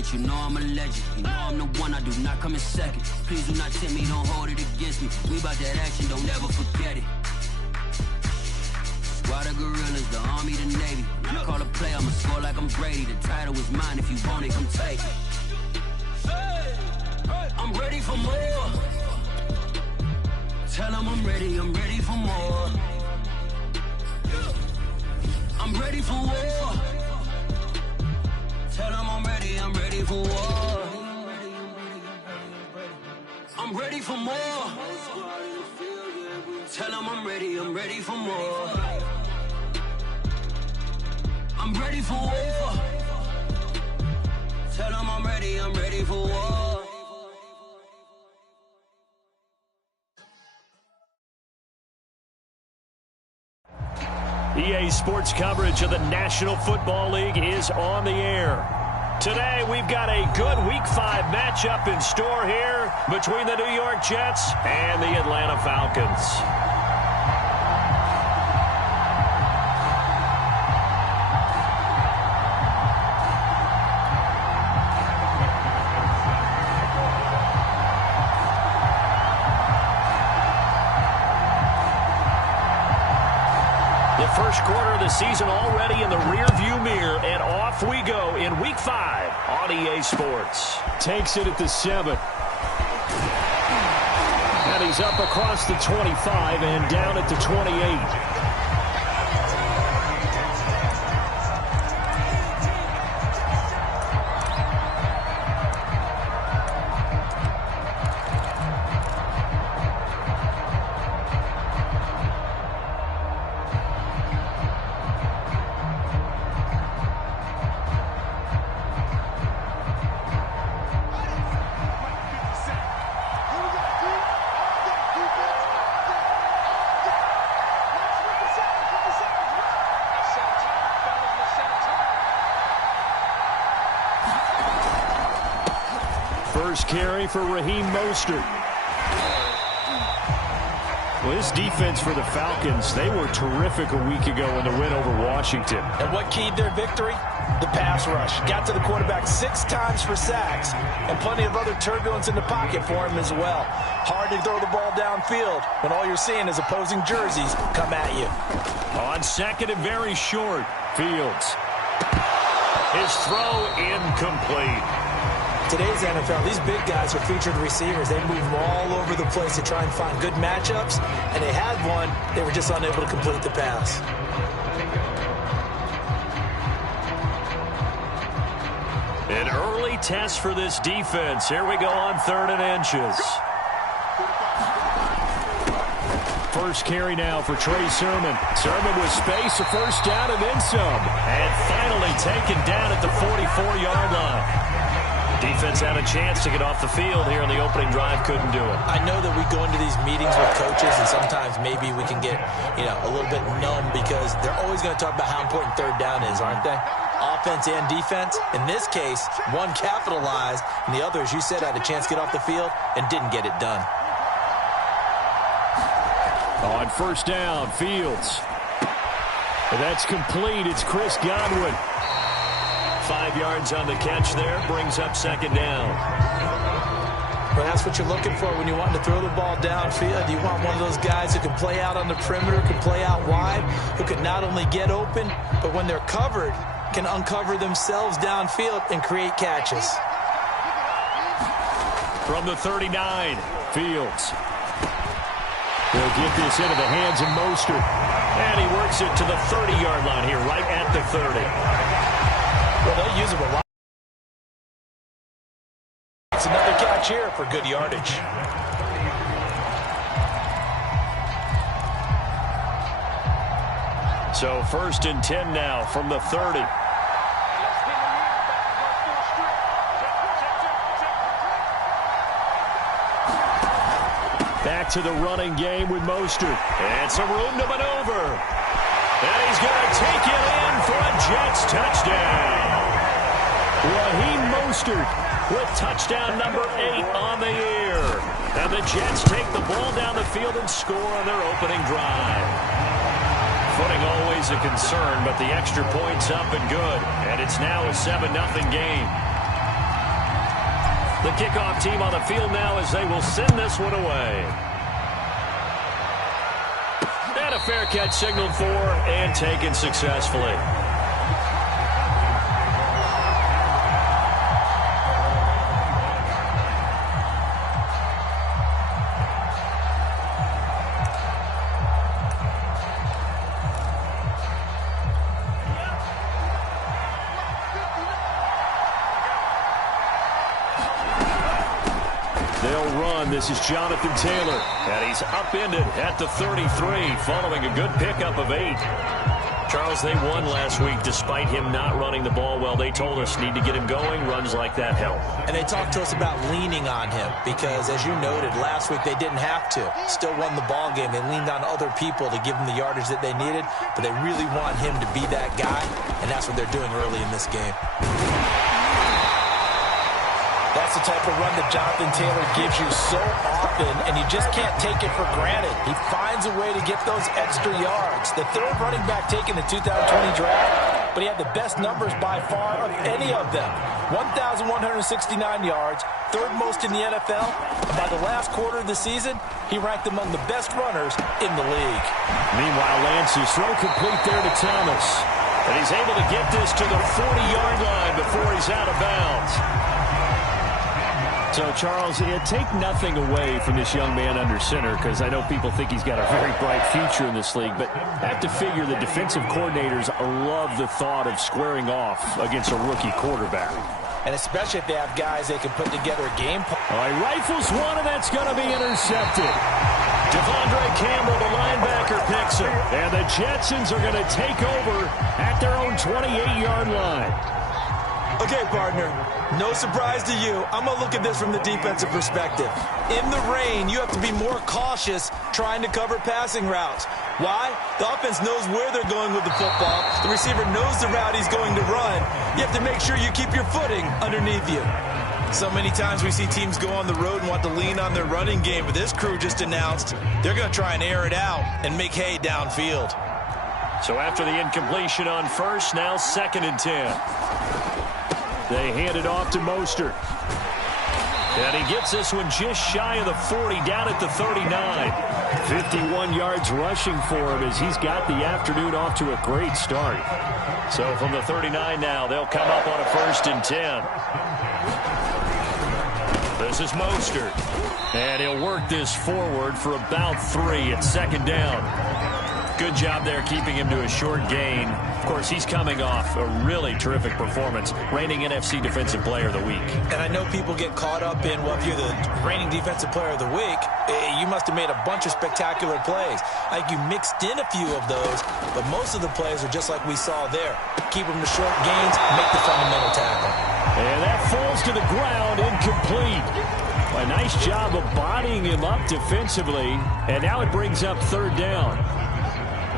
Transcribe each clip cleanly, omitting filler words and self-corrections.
it, you know I'm a legend. You know I'm the one, I do not come in second. Please do not tempt me, don't hold it against me. We about that action, don't ever forget it. Squad of gorillas, the army, the navy. When I call a play, I'ma score like I'm Brady. The title is mine, if you want it, come take it. I'm ready for more. Tell them I'm ready for more. I'm ready for war. Tell them I'm ready for war. I'm ready for more. Tell them I'm ready for more. I'm ready for war. Tell them I'm ready for war. EA Sports coverage of the National Football League is on the air. Today, we've got a good Week 5 matchup in store here between the New York Jets and the Atlanta Falcons. First quarter of the season already in the rearview mirror, and off we go in Week 5 on EA Sports. Takes it at the 7. And he's up across the 25 and down at the 28. First carry for Raheem Mostert. Well, this defense for the Falcons, they were terrific a week ago in the win over Washington. And what keyed their victory? The pass rush. Got to the quarterback 6 times for sacks, and plenty of other turbulence in the pocket for him as well. Hard to throw the ball downfield when all you're seeing is opposing jerseys come at you. On second and very short, Fields. His throw incomplete. Today's NFL, these big guys are featured receivers. They move all over the place to try and find good matchups, and they had one. They were just unable to complete the pass. An early test for this defense. Here we go on 3rd and inches. First carry now for Trey Sermon. Sermon with space, a first down and then some. And finally taken down at the 44-yard line. Defense had a chance to get off the field here in the opening drive, couldn't do it. I know that we go into these meetings with coaches, and sometimes maybe we can get, a little bit numb because they're always going to talk about how important 3rd down is, aren't they? Offense and defense. In this case, one capitalized, and the other, as you said, had a chance to get off the field and didn't get it done. On first down, Fields. And that's complete. It's Chris Godwin. 5 yards on the catch there, brings up 2nd down. Well, that's what you're looking for when you want to throw the ball downfield. You want one of those guys who can play out on the perimeter, can play out wide, who can not only get open, but when they're covered, can uncover themselves downfield and create catches. From the 39, Fields. They'll get this into the hands of Mostert. And he works it to the 30-yard line here, right at the 30. Well, they'll use him a lot. It's another catch here for good yardage. So 1st and 10 now from the 30. Back to the running game with Mostert. And some room to maneuver. And he's going to take it in for a Jets touchdown. Raheem Mostert with touchdown number 8 on the year. And the Jets take the ball down the field and score on their opening drive. Footing always a concern, but the extra point's up and good. And it's now a 7-0 game. The kickoff team on the field now as they will send this one away. And a fair catch signaled for and taken successfully. This is Jonathan Taylor, and he's upended at the 33 following a good pickup of 8. Charles, they won last week despite him not running the ball well. They told us need to get him going. Runs like that help. And they talked to us about leaning on him because, as you noted, last week they didn't have to. Still won the ball game. They leaned on other people to give them the yardage that they needed, but they really want him to be that guy, and that's what they're doing early in this game. That's the type of run that Jonathan Taylor gives you so often, and you just can't take it for granted. He finds a way to get those extra yards. The third running back taken in the 2020 draft, but he had the best numbers by far of any of them. 1,169 yards, third most in the NFL, and by the last quarter of the season, he ranked among the best runners in the league. Meanwhile, Lance's throw complete there to Thomas, and he's able to get this to the 40-yard line before he's out of bounds. So, Charles, take nothing away from this young man under center, because I know people think he's got a very bright future in this league, but I have to figure the defensive coordinators love the thought of squaring off against a rookie quarterback. And especially if they have guys they can put together a game plan. All right, rifles one, and that's going to be intercepted. Devondre Campbell, the linebacker, picks him. And the Jetsons are going to take over at their own 28-yard line. Okay, partner, no surprise to you. I'm going to look at this from the defensive perspective. In the rain, you have to be more cautious trying to cover passing routes. Why? The offense knows where they're going with the football. The receiver knows the route he's going to run. You have to make sure you keep your footing underneath you. So many times we see teams go on the road and want to lean on their running game, but this crew just announced they're going to try and air it out and make hay downfield. So after the incompletion on first, now 2nd and 10. They hand it off to Mostert. And he gets this one just shy of the 40, down at the 39. 51 yards rushing for him as he's got the afternoon off to a great start. So from the 39 now, they'll come up on a 1st and 10. This is Mostert. And he'll work this forward for about 3 at 2nd down. Good job there keeping him to a short gain. Of course, he's coming off a really terrific performance, reigning NFC Defensive Player of the Week. And I know people get caught up in, well, if you're the reigning Defensive Player of the Week, you must have made a bunch of spectacular plays. I think you mixed in a few of those, but most of the plays are just like we saw there. Keep them to short gains, make the fundamental tackle. And that falls to the ground, incomplete. A nice job of bodying him up defensively, and now it brings up 3rd down.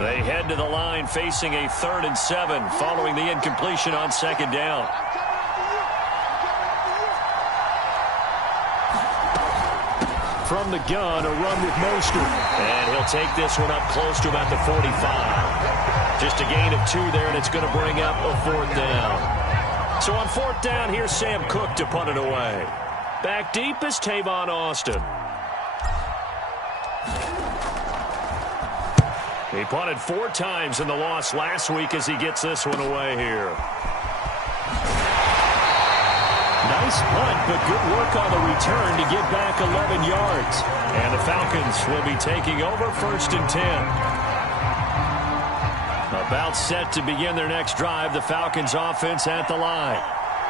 They head to the line facing a 3rd and 7 following the incompletion on 2nd down. From the gun, a run with Mostert. And he'll take this one up close to about the 45. Just a gain of 2 there, and it's going to bring up a 4th down. So on 4th down, here's Sam Cook to punt it away. Back deep is Tavon Austin. He punted 4 times in the loss last week as he gets this one away here. Nice punt, but good work on the return to get back 11 yards. And the Falcons will be taking over 1st and 10. About set to begin their next drive, the Falcons offense at the line.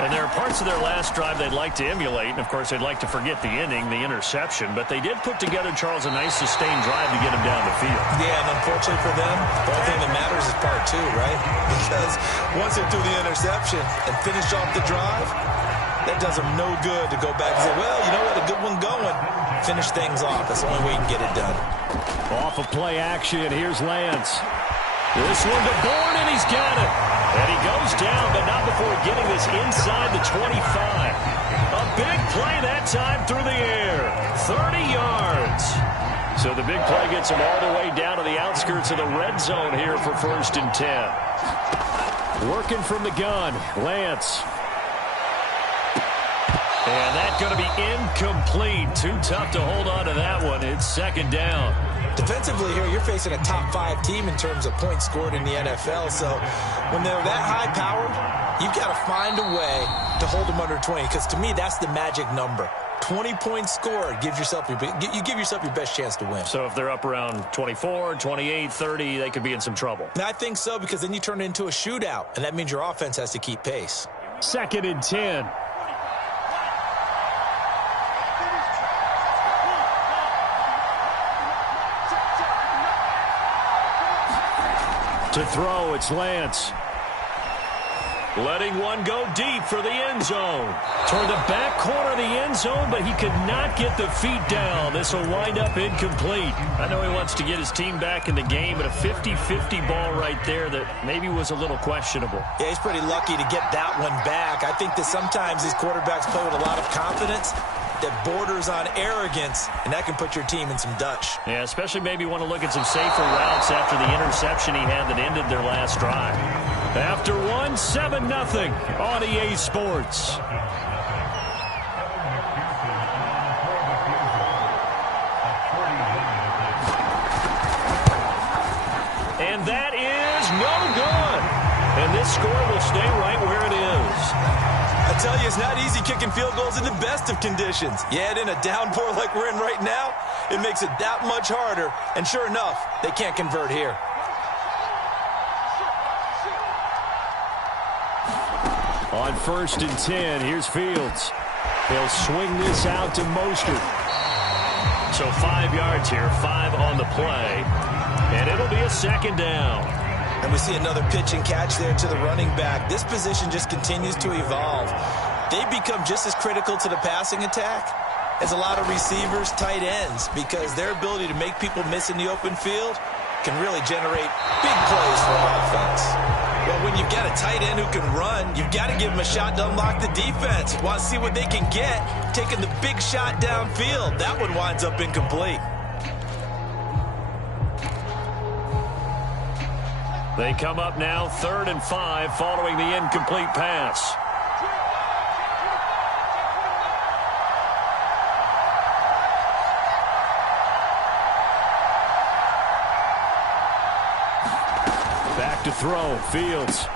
And there are parts of their last drive they'd like to emulate. And, of course, they'd like to forget the ending, the interception. But they did put together, Charles, a nice sustained drive to get him down the field. Yeah, and unfortunately for them, the only thing that matters is part 2, right? Because once they threw the interception and finished off the drive, that does them no good to go back and say, well, you know what, a good one going. Finish things off. That's the only way you can get it done. Off of play action, here's Lance. This one to Bourne, and he's got it. And he goes down, but not before getting this inside the 25. A big play that time through the air. 30 yards. So the big play gets him all the way down to the outskirts of the red zone here for 1st and 10. Working from the gun, Lance. And that's going to be incomplete. Too tough to hold on to that one. It's second down. Defensively here, you're facing a top-5 team in terms of points scored in the NFL. So when they're that high-powered, you've got to find a way to hold them under 20. Because to me, that's the magic number. 20 points scored gives yourself you give yourself your best chance to win. So if they're up around 24, 28, 30, they could be in some trouble. And I think so, because then you turn it into a shootout, and that means your offense has to keep pace. Second and 10. To throw, it's Lance. Letting one go deep for the end zone. Toward the back corner of the end zone, but he could not get the feet down. This will wind up incomplete. I know he wants to get his team back in the game, but a 50-50 ball right there that maybe was a little questionable. Yeah, he's pretty lucky to get that one back. I think that sometimes these quarterbacks play with a lot of confidence that borders on arrogance, and that can put your team in some Dutch. Yeah, especially maybe want to look at some safer routes after the interception he had that ended their last drive. After one, 7-0 on EA Sports. And that is no good. And this score will stay right where it is. I tell you, it's not easy kicking field goals in the best of conditions. You add in a downpour like we're in right now, it makes it that much harder. And sure enough, they can't convert here. On 1st and 10, here's Fields. He'll swing this out to Mostert. So 5 yards here, 5 on the play. And it'll be a second down. And we see another pitch and catch there to the running back. This position just continues to evolve. They become just as critical to the passing attack as a lot of receivers, tight ends, because their ability to make people miss in the open field can really generate big plays for an offense. Well, when you've got a tight end who can run, you've got to give him a shot to unlock the defense. Want to see what they can get, taking the big shot downfield. That one winds up incomplete. They come up now 3rd and 5 following the incomplete pass. Back to throw, Fields.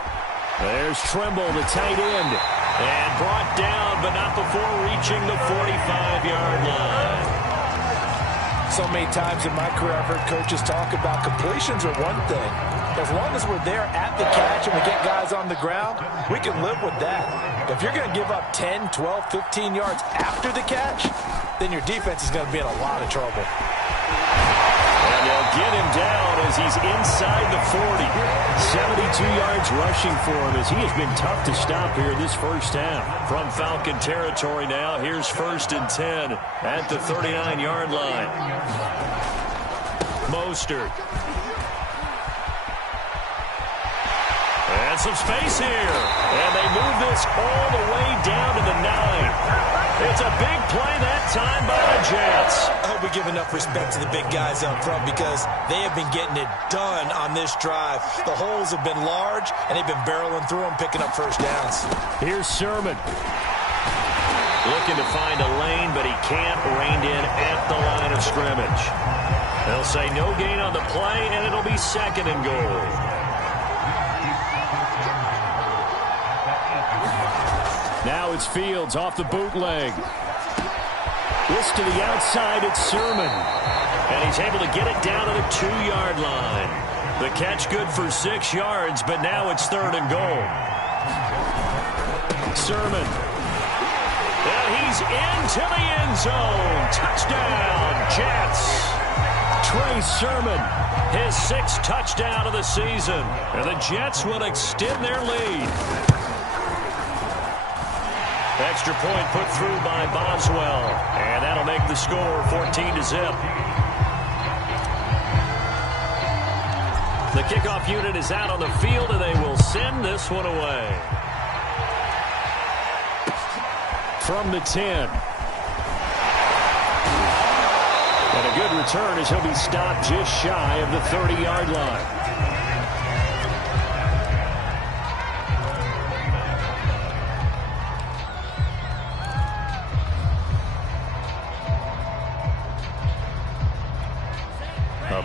There's Trimble, the tight end. And brought down, but not before reaching the 45-yard line. So many times in my career, I've heard coaches talk about completions are one thing. As long as we're there at the catch and we get guys on the ground, we can live with that. If you're going to give up 10, 12, 15 yards after the catch, then your defense is going to be in a lot of trouble. And they'll get him down as he's inside the 40. 72 yards rushing for him as he has been tough to stop here this first half. From Falcon territory now, here's 1st and 10 at the 39-yard line. Mostert. And some space here. And they move this all the way down to the 9. It's a big play that time by the Jets. I hope we give enough respect to the big guys up front because they have been getting it done on this drive. The holes have been large, and they've been barreling through them, picking up first downs. Here's Sermon. Looking to find a lane, but he can't. Reined in at the line of scrimmage. They'll say no gain on the play, and it'll be 2nd and goal. Now it's Fields off the bootleg. This to the outside, it's Sermon. And he's able to get it down to the 2-yard line. The catch good for 6 yards, but now it's 3rd and goal. Sermon. And he's into the end zone. Touchdown, Jets. Trey Sermon, his 6th touchdown of the season. And the Jets will extend their lead. Extra point put through by Boswell. And that'll make the score 14-0. The kickoff unit is out on the field, and they will send this one away. From the 10. And a good return as he'll be stopped just shy of the 30-yard line.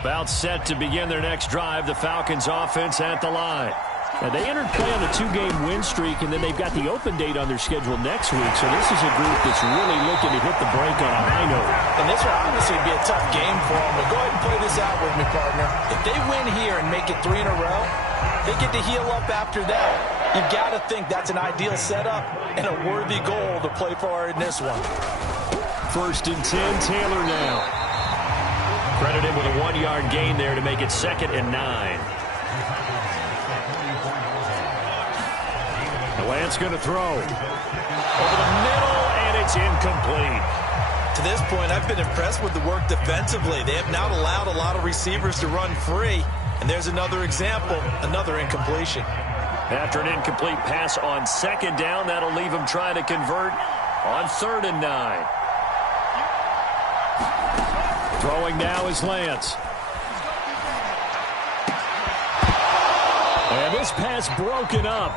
About set to begin their next drive, the Falcons offense at the line. Now, they entered play on a 2-game win streak, and then they've got the open date on their schedule next week. So this is a group that's really looking to hit the break on a high note. And this will obviously be a tough game for them, but go ahead and play this out with me, partner. If they win here and make it 3 in a row, they get to heal up after that. You've got to think that's an ideal setup and a worthy goal to play for in this one. 1st and 10, Taylor now. Credited with a 1-yard gain there to make it 2nd and 9. Lance going to throw. Over the middle, and it's incomplete. To this point, I've been impressed with the work defensively. They have not allowed a lot of receivers to run free. And there's another example, another incompletion. After an incomplete pass on 2nd down, that'll leave him trying to convert on 3rd and 9. Throwing now is Lance. And this pass broken up.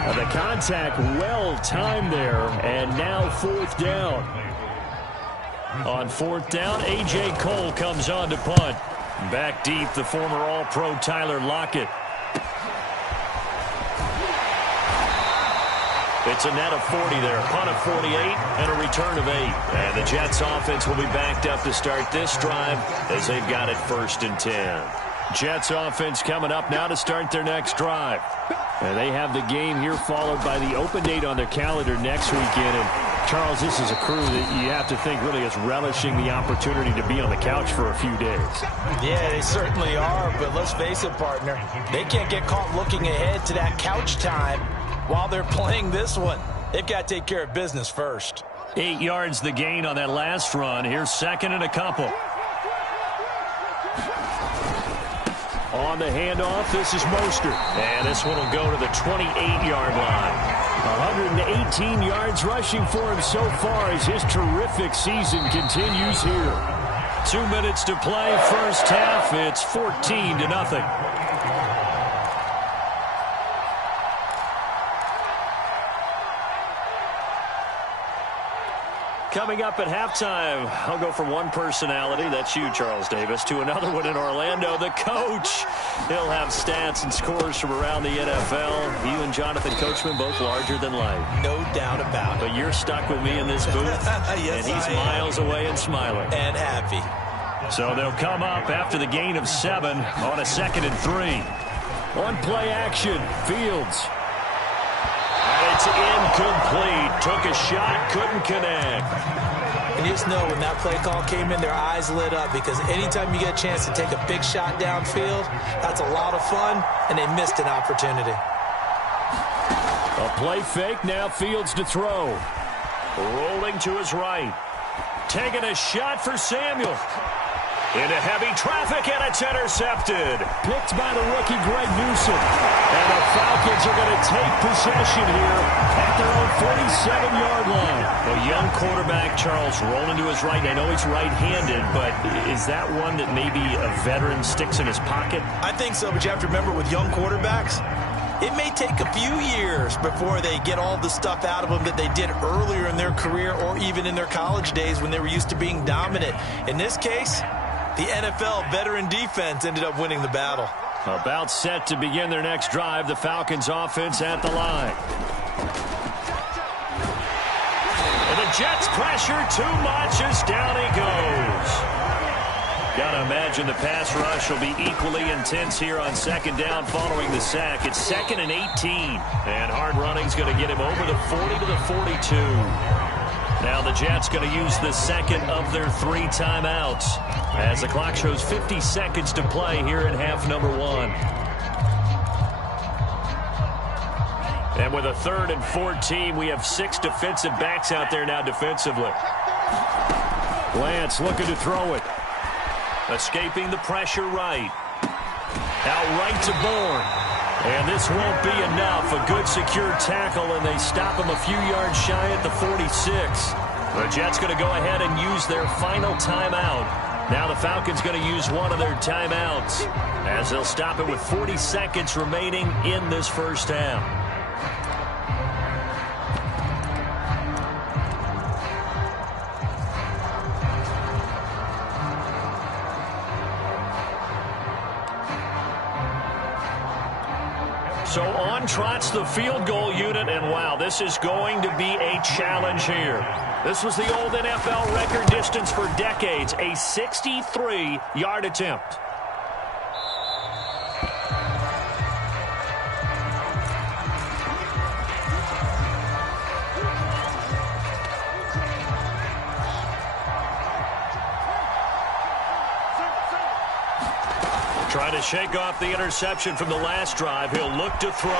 The contact well timed there, and now 4th down. On 4th down, A.J. Cole comes on to punt. Back deep, the former All-Pro Tyler Lockett. It's a net of 40 there, punt of 48, and a return of 8. And the Jets offense will be backed up to start this drive as they've got it 1st and 10. Jets offense coming up now to start their next drive. And they have the game here followed by the open date on their calendar next weekend. And Charles, this is a crew that you have to think really is relishing the opportunity to be on the couch for a few days. Yeah, they certainly are, but let's face it, partner. They can't get caught looking ahead to that couch time while they're playing this one. They've got to take care of business first. 8 yards the gain on that last run. Here's 2nd and a couple. On the handoff, this is Mostert. And this one will go to the 28-yard line. 118 yards rushing for him so far as his terrific season continues here. 2 minutes to play, first half. It's 14-0. Coming up at halftime, I'll go from one personality, that's you, Charles Davis, to another one in Orlando, the coach. He'll have stats and scores from around the NFL. You and Jonathan Coachman, both larger than life. No doubt about it. But you're stuck with me in this booth, yes, and he's miles away and smiling. And happy. So they'll come up after the gain of 7 on a 2nd and 3. On play action, Fields. It's incomplete. Took a shot, couldn't connect. And you just know when that play call came in, their eyes lit up because anytime you get a chance to take a big shot downfield, that's a lot of fun, and they missed an opportunity. A play fake, now Fields to throw. Rolling to his right. Taking a shot for Samuel. Into heavy traffic, and it's intercepted. Picked by the rookie Greg Newsome. And the Falcons are going to take possession here at their own 47-yard line. A young quarterback, Charles, rolling to his right. I know he's right-handed, but is that one that maybe a veteran sticks in his pocket? I think so, but you have to remember with young quarterbacks, it may take a few years before they get all the stuff out of them that they did earlier in their career or even in their college days when they were used to being dominant. In this case, the NFL veteran defense ended up winning the battle. About set to begin their next drive, the Falcons offense at the line. And the Jets pressure too much as down he goes. Gotta imagine the pass rush will be equally intense here on 2nd down following the sack. It's 2nd and 18. And hard running's going to get him over the 40 to the 42. Now the Jets going to use the 2nd of their 3 timeouts as the clock shows 50 seconds to play here in half number 1. And with a 3rd and 14, we have 6 defensive backs out there now defensively. Lance looking to throw it. Escaping the pressure right. Out right to Bourne. And this won't be enough. A good secure tackle, and they stop him a few yards shy at the 46. The Jets going to go ahead and use their final timeout. Now the Falcons going to use one of their timeouts as they'll stop it with 40 seconds remaining in this first half. So on trots the field goal unit, and wow, this is going to be a challenge here. This was the old NFL record distance for decades, a 63-yard attempt. Trying to shake off the interception from the last drive. He'll look to throw.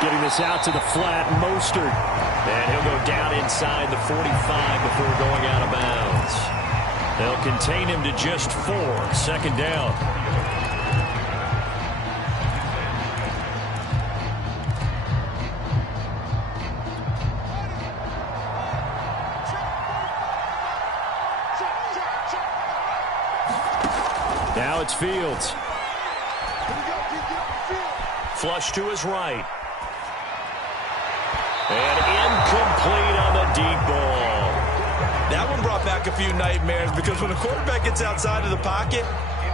Getting this out to the flat, Mostert. And he'll go down inside the 45 before going out of bounds. They'll contain him to just 4. Second down. Now it's Fields. Flush to his right. And incomplete on the deep ball. That one brought back a few nightmares because when a quarterback gets outside of the pocket,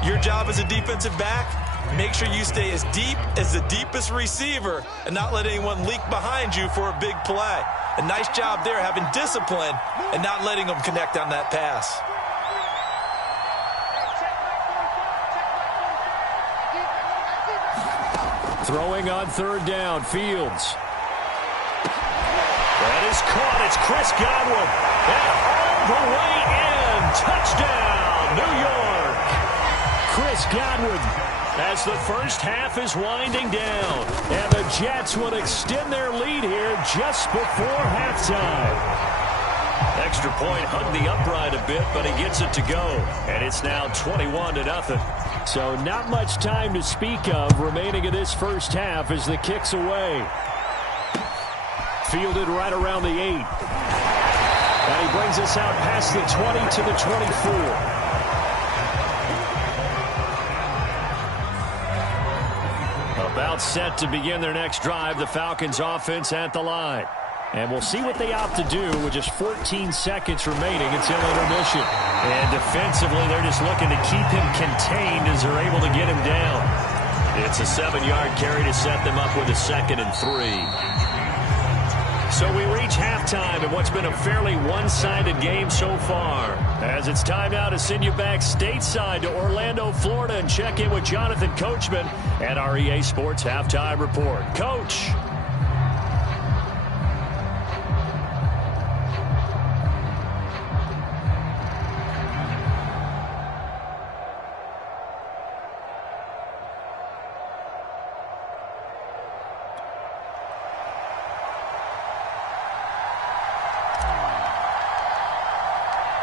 your job as a defensive back, make sure you stay as deep as the deepest receiver and not let anyone leak behind you for a big play. A nice job there having discipline and not letting them connect on that pass. Throwing on third down, Fields. That is caught. It's Chris Godwin. And all the way in. Touchdown, New York. Chris Godwin as the first half is winding down. And the Jets will extend their lead here just before halftime. Extra point hugged the upright a bit, but he gets it to go. And it's now 21-0. So not much time to speak of remaining in this first half as the kick's away. Fielded right around the 8. And he brings us out past the 20 to the 24. About set to begin their next drive, the Falcons offense at the line. And we'll see what they opt to do with just 14 seconds remaining until intermission. And defensively, they're just looking to keep him contained as they're able to get him down. It's a 7-yard carry to set them up with a 2nd and 3. So we reach halftime in what's been a fairly one-sided game so far. As it's time now to send you back stateside to Orlando, Florida, and check in with Jonathan Coachman at our EA Sports Halftime Report. Coach.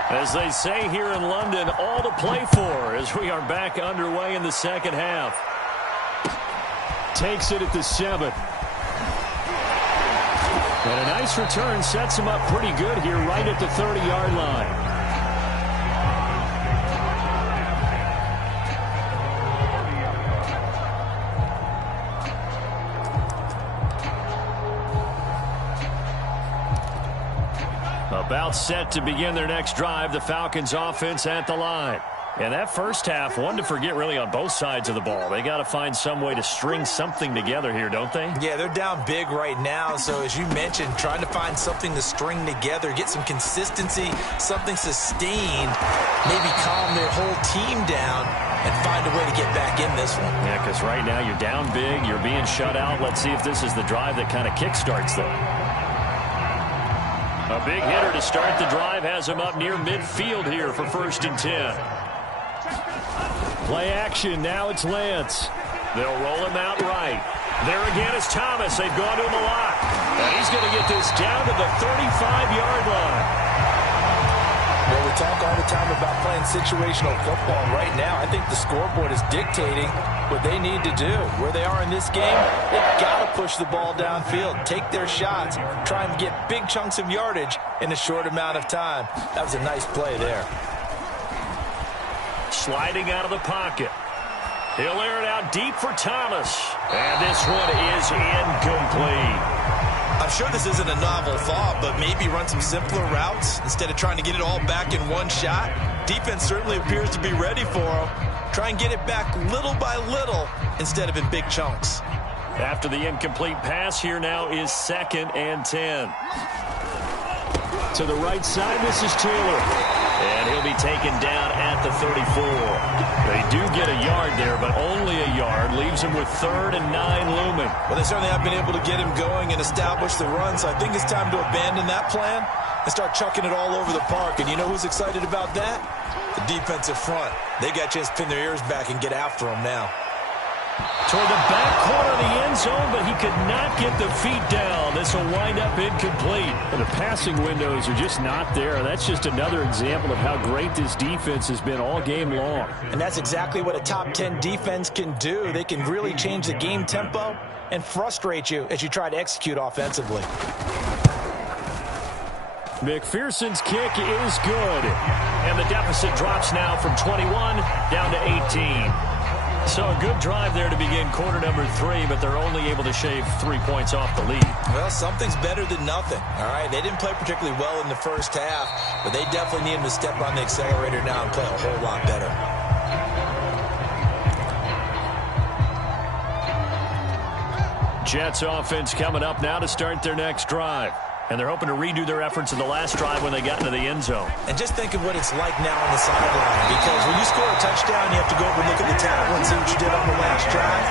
As they say here in London, all to play for as we are back underway in the second half. Takes it at the 7. And a nice return sets him up pretty good here right at the 30-yard line. About set to begin their next drive, the Falcons offense at the line. And that first half, one to forget really on both sides of the ball. They got to find some way to string something together here, don't they? Yeah, they're down big right now. So as you mentioned, trying to find something to string together, get some consistency, something sustained, maybe calm their whole team down and find a way to get back in this one. Yeah, because right now you're down big, you're being shut out. Let's see if this is the drive that kind of kickstarts them. A big hitter to start the drive has him up near midfield here for 1st and 10. Play action. Now it's Lance. They'll roll him out right. There again is Thomas. They've gone to him a lot. And he's going to get this down to the 35-yard line. Well, we talk all the time about playing situational football. Right now, I think the scoreboard is dictating what they need to do. Where they are in this game, they've got to push the ball downfield, take their shots, try and get big chunks of yardage in a short amount of time. That was a nice play there. Sliding out of the pocket. He'll air it out deep for Thomas. And this one is incomplete. I'm sure this isn't a novel thought, but maybe run some simpler routes instead of trying to get it all back in one shot. Defense certainly appears to be ready for him. Try and get it back little by little instead of in big chunks. After the incomplete pass, here now is 2nd and 10. To the right side, this is Taylor. And he'll be taken down at the 34. They do get a yard there, but only a yard. Leaves him with 3rd and 9 looming. Well, they certainly have been able to get him going and establish the run, so I think it's time to abandon that plan and start chucking it all over the park. And you know who's excited about that? The defensive front. They got a chance to pin their ears back and get after him now. Toward the back corner of the end zone, but he could not get the feet down. This will wind up incomplete. And the passing windows are just not there. That's just another example of how great this defense has been all game long. And that's exactly what a top 10 defense can do. They can really change the game tempo and frustrate you as you try to execute offensively. McPherson's kick is good. And the deficit drops now from 21 down to 18. So a good drive there to begin quarter number 3, but they're only able to shave 3 points off the lead. Well, something's better than nothing, all right? They didn't play particularly well in the first half, but they definitely need him to step on the accelerator now and play a whole lot better. Jets offense coming up now to start their next drive. And they're hoping to redo their efforts in the last drive when they got into the end zone. And just think of what it's like now on the sideline. Because when you score a touchdown, you have to go over and look at the table and see what you did on the last drive.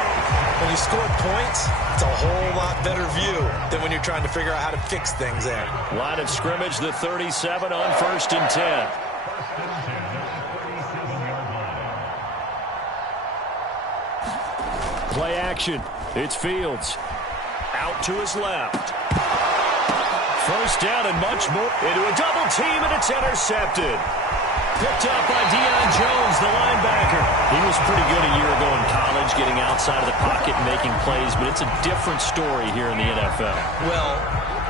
When you score points, it's a whole lot better view than when you're trying to figure out how to fix things there. Line of scrimmage, the 37 on 1st and 10. Play action. It's Fields. Out to his left. First down and much more. Into a double team, and it's intercepted. Picked up by Deion Jones, the linebacker. He was pretty good a year ago in college, getting outside of the pocket and making plays, but it's a different story here in the NFL. Well,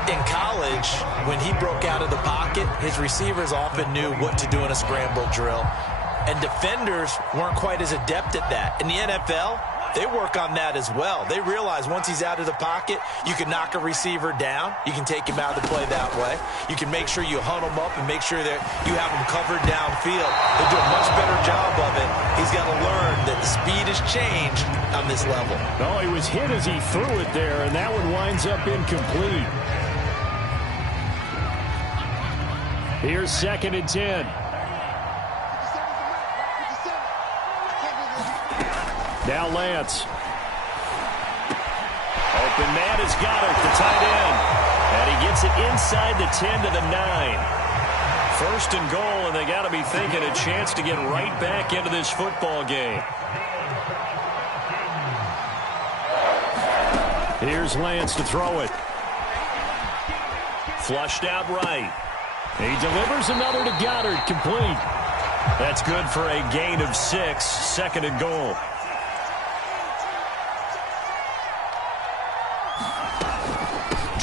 in college, when he broke out of the pocket, his receivers often knew what to do in a scramble drill, and defenders weren't quite as adept at that. In the NFL, they work on that as well. They realize once he's out of the pocket, you can knock a receiver down. You can take him out of the play that way. You can make sure you hunt him up and make sure that you have him covered downfield. They do a much better job of it. He's got to learn that the speed has changed on this level. No, he was hit as he threw it there, and that one winds up incomplete. Here's 2nd and 10. Now Lance. Open man has got it, the tight end. And he gets it inside the 10 to the 9. 1st and goal, and they got to be thinking a chance to get right back into this football game. Here's Lance to throw it. Flushed out right. He delivers another to Goddard, complete. That's good for a gain of 6, 2nd and goal.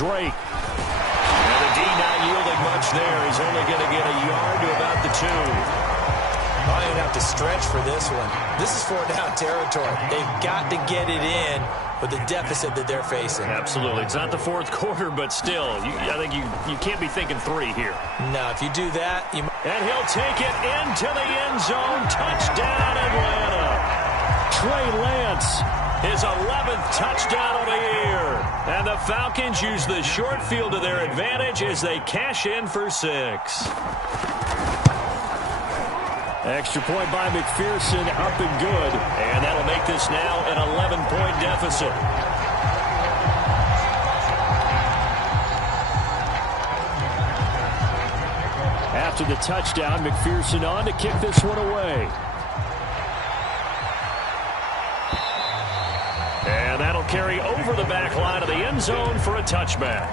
Drake. And the D not yielding much there. He's only going to get a yard to about the 2. I don't even have to stretch for this one. This is 4-down territory. They've got to get it in with the deficit that they're facing. Absolutely. It's not the 4th quarter, but still, I think you can't be thinking 3 here. No, if you do that, you... And he'll take it into the end zone. Touchdown, Atlanta. Trey Lance. His 11th touchdown of the year. And the Falcons use the short field to their advantage as they cash in for 6. Extra point by McPherson, up and good. And that'll make this now an 11-point deficit. After the touchdown, McPherson on to kick this one away. And that'll carry over the back line of the end zone for a touchback.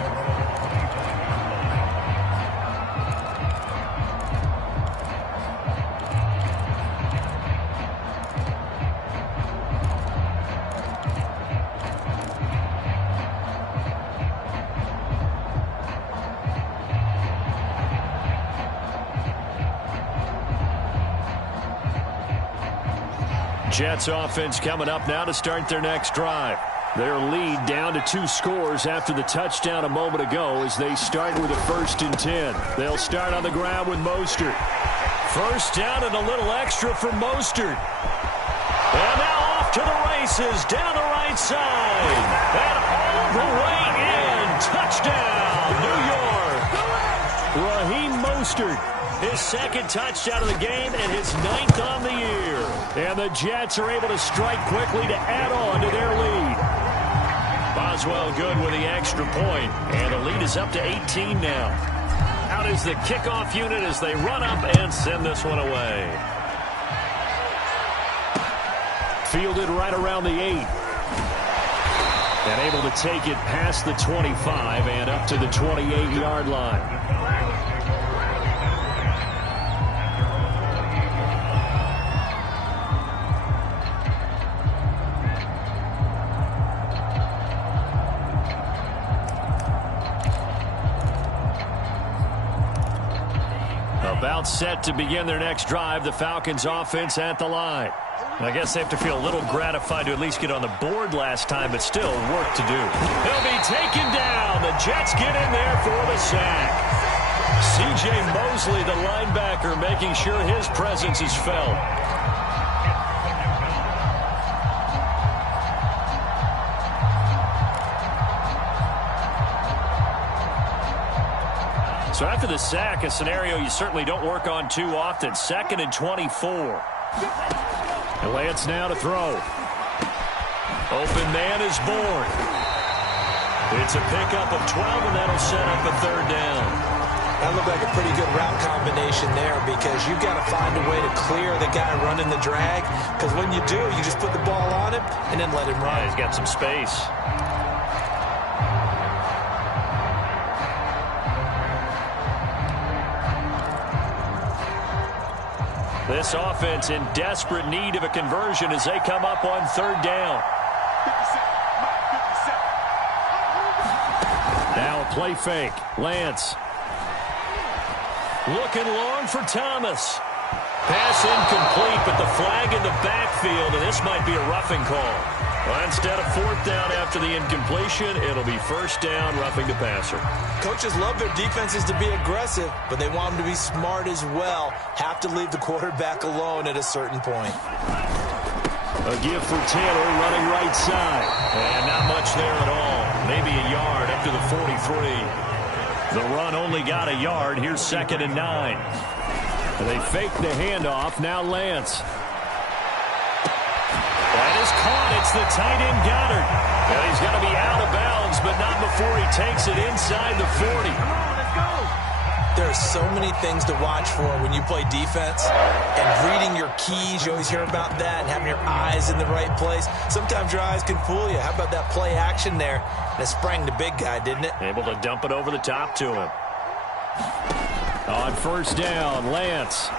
Jets offense coming up now to start their next drive. Their lead down to 2 scores after the touchdown a moment ago as they start with a 1st and 10. They'll start on the ground with Mostert. First down and a little extra for Mostert. And now off to the races down the right right side. And all the way in. Touchdown, New York. Raheem Mostert, his second touchdown of the game and his 9th on the year. And the Jets are able to strike quickly to add on to their lead. Boswell good with the extra point, and the lead is up to 18 now. Out is the kickoff unit as they run up and send this one away. Fielded right around the 8. And able to take it past the 25 and up to the 28-yard line. About set to begin their next drive, the Falcons offense at the line. I guess they have to feel a little gratified to at least get on the board last time, but still work to do. He'll be taken down. The Jets get in there for the sack. C.J. Mosley, the linebacker, making sure his presence is felt. So after the sack, a scenario you certainly don't work on too often. 2nd and 24. And Lance now to throw. Open man is born. It's a pickup of 12, and that'll set up a 3rd down. That looked like a pretty good route combination there because you've got to find a way to clear the guy running the drag. Because when you do, you just put the ball on him and then let him run. He's got some space. This offense in desperate need of a conversion as they come up on 3rd down. Now a play fake. Lance. Looking long for Thomas. Pass incomplete, but the flag in the backfield, and this might be a roughing call. Well, instead of 4th down after the incompletion, it'll be 1st down, roughing the passer. Coaches love their defenses to be aggressive, but they want them to be smart as well. Have to leave the quarterback alone at a certain point. A give for Taylor running right side. And not much there at all. Maybe a yard up to the 43. The run only got a yard. Here's 2nd and 9. They fake the handoff. Now Lance. That is caught. It's the tight end Goddard. And he's going to be out of bounds, but not before he takes it inside the 40. There are so many things to watch for when you play defense. And reading your keys, you always hear about that, and having your eyes in the right place. Sometimes your eyes can fool you. How about that play action there? And it sprang the big guy, didn't it? Able to dump it over the top to him. On 1st down, Lance.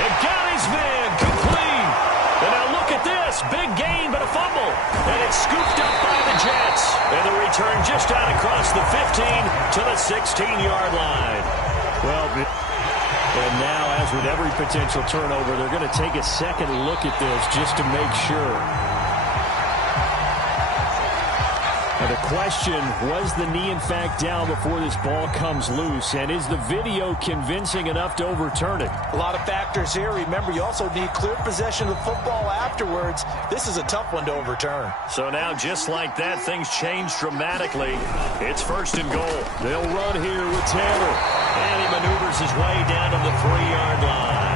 It got his man complete. And now look at this. Big gain, but a fumble. And it's scooped up by the Jets. And the return just out across the 15 to the 16-yard line. Well, and now, as with every potential turnover, they're going to take a second look at this just to make sure. Now the question, was the knee in fact down before this ball comes loose? And is the video convincing enough to overturn it? A lot of factors here. Remember, you also need clear possession of the football afterwards. This is a tough one to overturn. So now, just like that, things change dramatically. It's 1st and goal. They'll run here with Taylor. And he maneuvers his way down to the 3-yard line.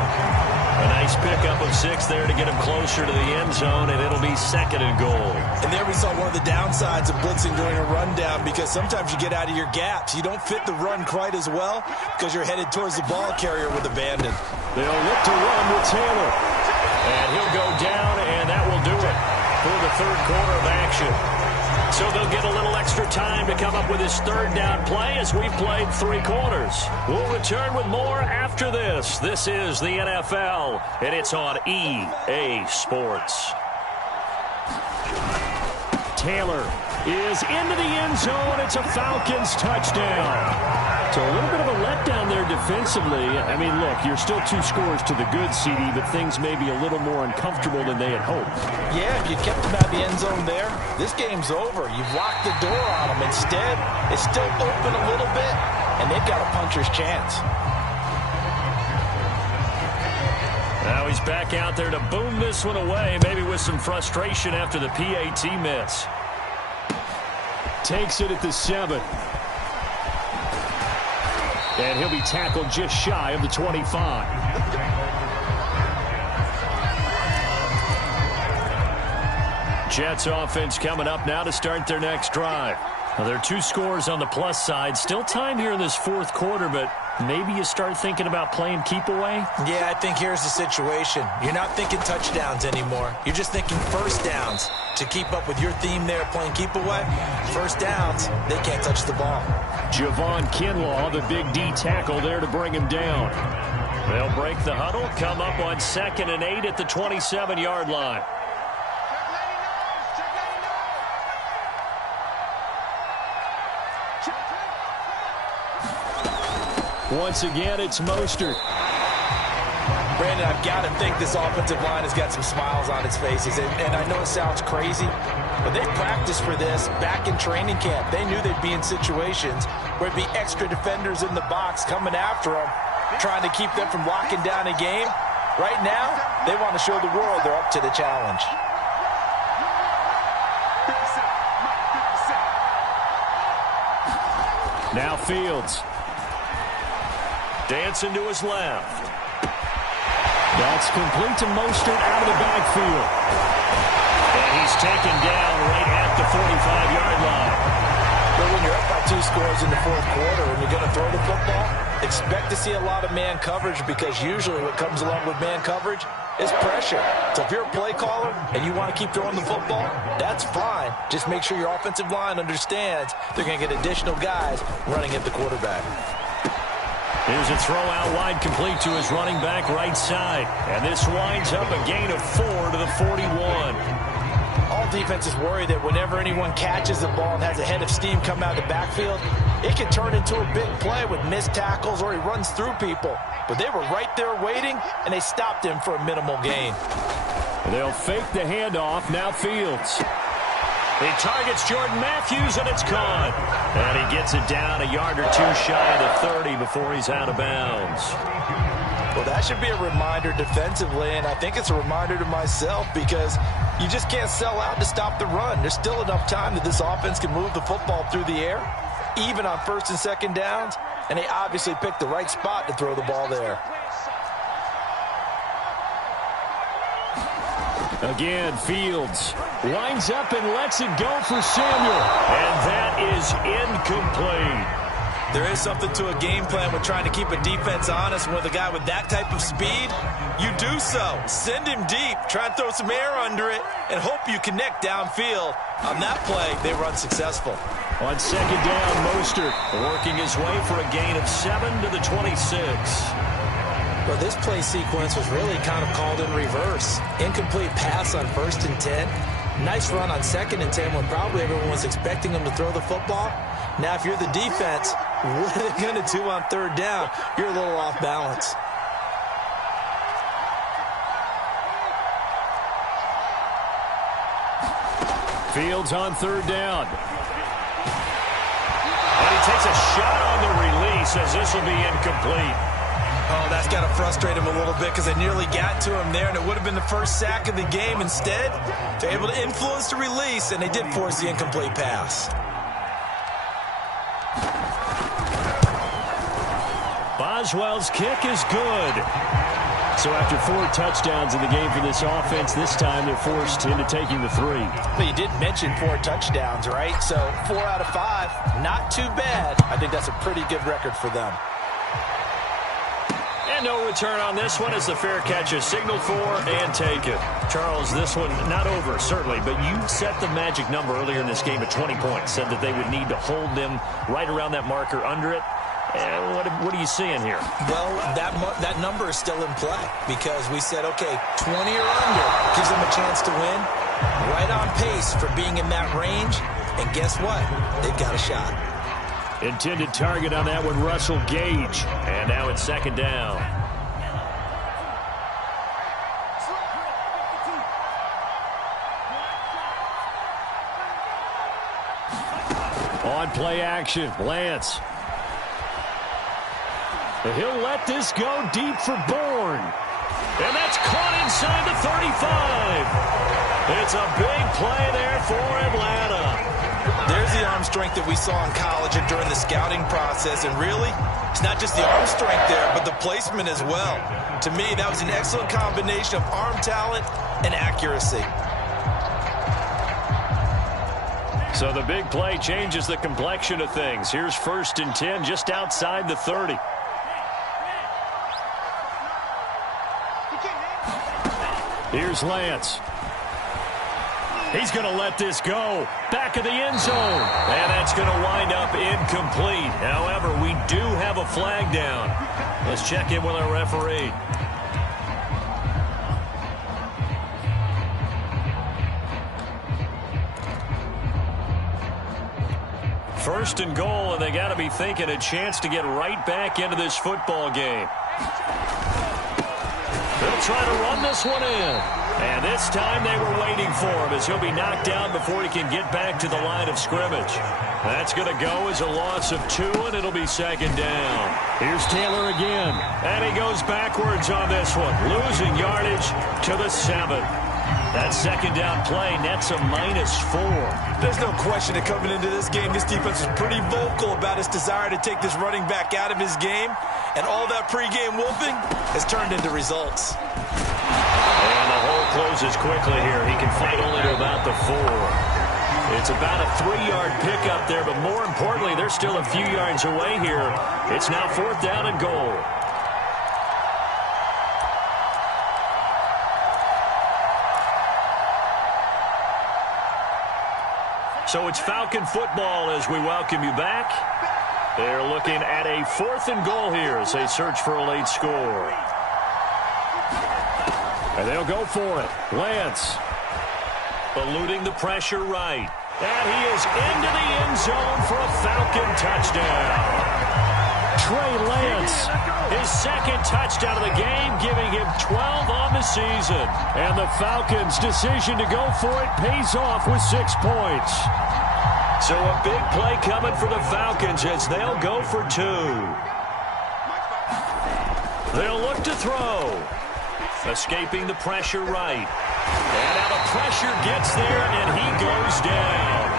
A nice pickup of 6 there to get him closer to the end zone, and it'll be 2nd and goal. And there we saw one of the downsides of blitzing during a rundown, because sometimes you get out of your gaps. You don't fit the run quite as well because you're headed towards the ball carrier with abandon. They'll look to run with Taylor. And he'll go down, and that will do it for the 3rd quarter of action. So they'll get a little extra time to come up with his 3rd down play as we've played 3 quarters. We'll return with more after this. This is the NFL, and it's on EA Sports. Taylor is into the end zone. It's a Falcons touchdown. So a little bit of a letdown there defensively. I mean, look, you're still 2 scores to the good, CD, but things may be a little more uncomfortable than they had hoped. Yeah, if you kept them out of the end zone there, this game's over. You've locked the door on them. Instead, it's still open a little bit, and they've got a puncher's chance. Now he's back out there to boom this one away, maybe with some frustration after the PAT miss. Takes it at the 7. And he'll be tackled just shy of the 25. Jets offense coming up now to start their next drive. Now, there are 2 scores on the plus side. Still time here in this fourth quarter, but maybe you start thinking about playing keep away? Yeah, I think here's the situation. You're not thinking touchdowns anymore. You're just thinking first downs. To keep up with your theme there, playing keep away, first downs, they can't touch the ball. Javon Kinlaw, the big D tackle there to bring him down. They'll break the huddle, come up on 2nd and 8 at the 27-yard line. Once again, it's Mostert. Brandon, I've got to think this offensive line has got some smiles on its faces. And I know it sounds crazy, but they practiced for this back in training camp. They knew they'd be in situations where there'd be extra defenders in the box coming after them, trying to keep them from locking down a game. Right now, they want to show the world they're up to the challenge. Now Fields. Dancing to his left. That's complete to Mostert out of the backfield. And he's taken down right at the 45-yard line. But when you're up by 2 scores in the fourth quarter and you're going to throw the football, expect to see a lot of man coverage, because usually what comes along with man coverage is pressure. So if you're a play caller and you want to keep throwing the football, that's fine. Just make sure your offensive line understands they're going to get additional guys running at the quarterback. Here's a throw out wide, complete to his running back right side. And this winds up a gain of 4 to the 41. All defenses worry that whenever anyone catches the ball and has a head of steam come out of the backfield, it can turn into a big play with missed tackles or he runs through people. But they were right there waiting, and they stopped him for a minimal gain. They'll fake the handoff. Now Fields. He targets Jordan Matthews, and it's caught. And he gets it down a yard or 2 shy of the 30 before he's out of bounds. Well, that should be a reminder defensively, and I think it's a reminder to myself, because you just can't sell out to stop the run. There's still enough time that this offense can move the football through the air, even on 1st and 2nd downs, and they obviously picked the right spot to throw the ball there. Again, Fields winds up and lets it go for Samuel. And that is incomplete. There is something to a game plan with trying to keep a defense honest. With a guy with that type of speed, you do so. Send him deep, try and throw some air under it, and hope you connect downfield. On that play, they were unsuccessful. On 2nd down, Mostert working his way for a gain of 7 to the 26. Well, this play sequence was really kind of called in reverse. Incomplete pass on 1st and 10. Nice run on 2nd and 10 when probably everyone was expecting them to throw the football. Now, if you're the defense, what are they going to do on 3rd down? You're a little off balance. Fields on 3rd down. And he takes a shot on the release, as this will be incomplete. Oh, that's got to frustrate him a little bit, because they nearly got to him there, and it would have been the first sack of the game. Instead, they're able to influence the release, and they did force the incomplete pass. Boswell's kick is good. So after 4 touchdowns in the game for this offense, this time they're forced into taking the 3. But you did mention 4 touchdowns, right? So 4 out of 5, not too bad. I think that's a pretty good record for them. And no return on this one as the fair catch is signaled for and taken. Charles, this one not over, certainly, but you set the magic number earlier in this game at 20 points, said that they would need to hold them right around that marker under it. And what are you seeing here? Well, that number is still in play, because we said, okay, 20 or under gives them a chance to win. Right on pace for being in that range. And guess what? They've got a shot. Intended target on that one, Russell Gage. And now it's 2nd down. On play action, Lance. He'll let this go deep for Bourne. And that's caught inside the 35. It's a big play there for Atlanta. There's the arm strength that we saw in college and during the scouting process. And really, it's not just the arm strength there, but the placement as well. To me, that was an excellent combination of arm talent and accuracy. So the big play changes the complexion of things. Here's 1st and 10 just outside the 30. Here's Lance. He's going to let this go. Back of the end zone. And that's going to wind up incomplete. However, we do have a flag down. Let's check in with our referee. First and goal, and they got to be thinking a chance to get right back into this football game. They'll try to run this one in. And this time they were waiting for him as he'll be knocked down before he can get back to the line of scrimmage. That's going to go as a loss of 2, and it'll be 2nd down. Here's Taylor again. And he goes backwards on this one, losing yardage to the 7. That 2nd down play nets a -4. There's no question that coming into this game, this defense was pretty vocal about its desire to take this running back out of his game. And all that pregame whooping has turned into results. And the hole closes quickly here. He can fight only to about the 4. It's about a 3-yard pickup there, but more importantly, they're still a few yards away here. It's now 4th down and goal. So it's Falcon football as we welcome you back. They're looking at a 4th and goal here as they search for a late score. And they'll go for it. Lance eluding the pressure right. And he is into the end zone for a Falcon touchdown. Trey Lance, his 2nd touchdown of the game, giving him 12 on the season. And the Falcons' decision to go for it pays off with 6 points. So a big play coming for the Falcons as they'll go for 2. They'll look to throw. Escaping the pressure right. And now the pressure gets there, and he goes down.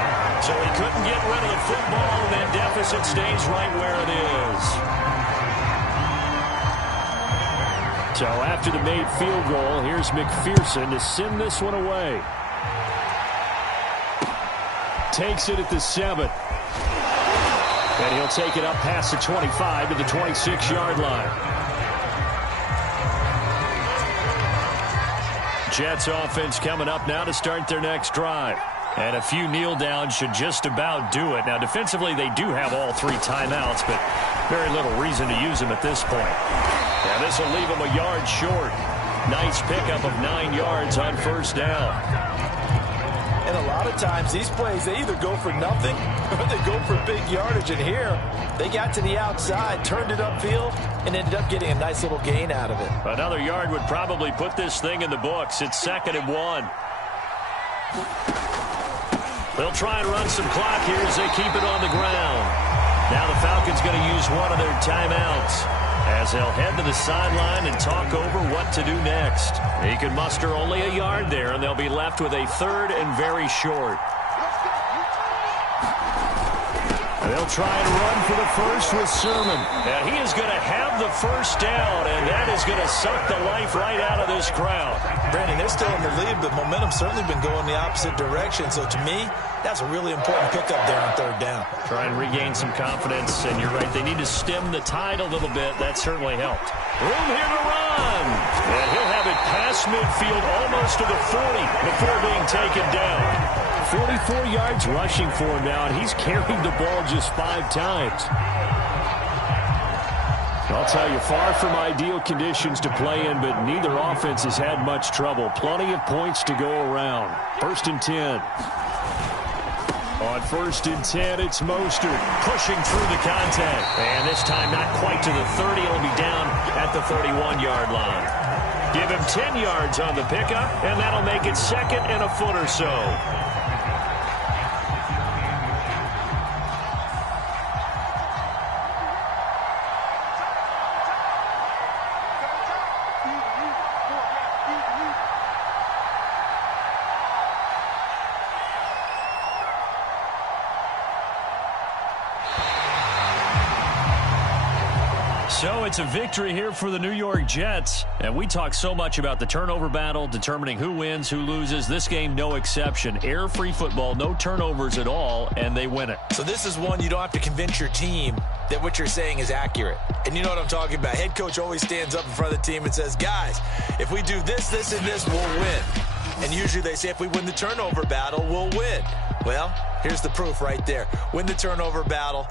So he couldn't get rid of the football, and that deficit stays right where it is. So after the made field goal, here's McPherson to send this one away. Takes it at the 7. And he'll take it up past the 25 to the 26-yard line. Jets offense coming up now to start their next drive. And a few kneel downs should just about do it. Now, defensively, they do have all 3 timeouts, but very little reason to use them at this point. And this will leave them a yard short. Nice pickup of 9 yards on 1st down. And a lot of times, these plays, they either go for nothing or they go for big yardage. And here, they got to the outside, turned it upfield, and ended up getting a nice little gain out of it. Another yard would probably put this thing in the books. It's 2nd and 1. They'll try and run some clock here as they keep it on the ground. Now the Falcons going to use one of their timeouts as they'll head to the sideline and talk over what to do next. He can muster only a yard there, and they'll be left with a 3rd and very short. They'll try and run for the first with Sermon. And he is going to have the 1st down, and that is going to suck the life right out of this crowd. Brandon, they're still in the lead, but momentum's certainly been going the opposite direction. So to me, that's a really important pickup there on 3rd down. Try and regain some confidence, and you're right, they need to stem the tide a little bit. That certainly helped. Room here to run. And he'll have it past midfield almost to the 40 before being taken down. 44 yards rushing for him now, and he's carried the ball just 5 times. I'll tell you, far from ideal conditions to play in, but neither offense has had much trouble. Plenty of points to go around. 1st and 10. On 1st and 10, it's Mostert pushing through the contact. And this time not quite to the 30. It'll be down at the 31-yard line. Give him 10 yards on the pickup, and that'll make it 2nd and a foot or so. So it's a victory here for the New York Jets. And we talk so much about the turnover battle, determining who wins, who loses. This game, no exception. Error-free football, no turnovers at all, and they win it. So this is one you don't have to convince your team that what you're saying is accurate. And you know what I'm talking about. Head coach always stands up in front of the team and says, guys, if we do this, this, and this, we'll win. And usually they say if we win the turnover battle, we'll win. Well, here's the proof right there. Win the turnover battle.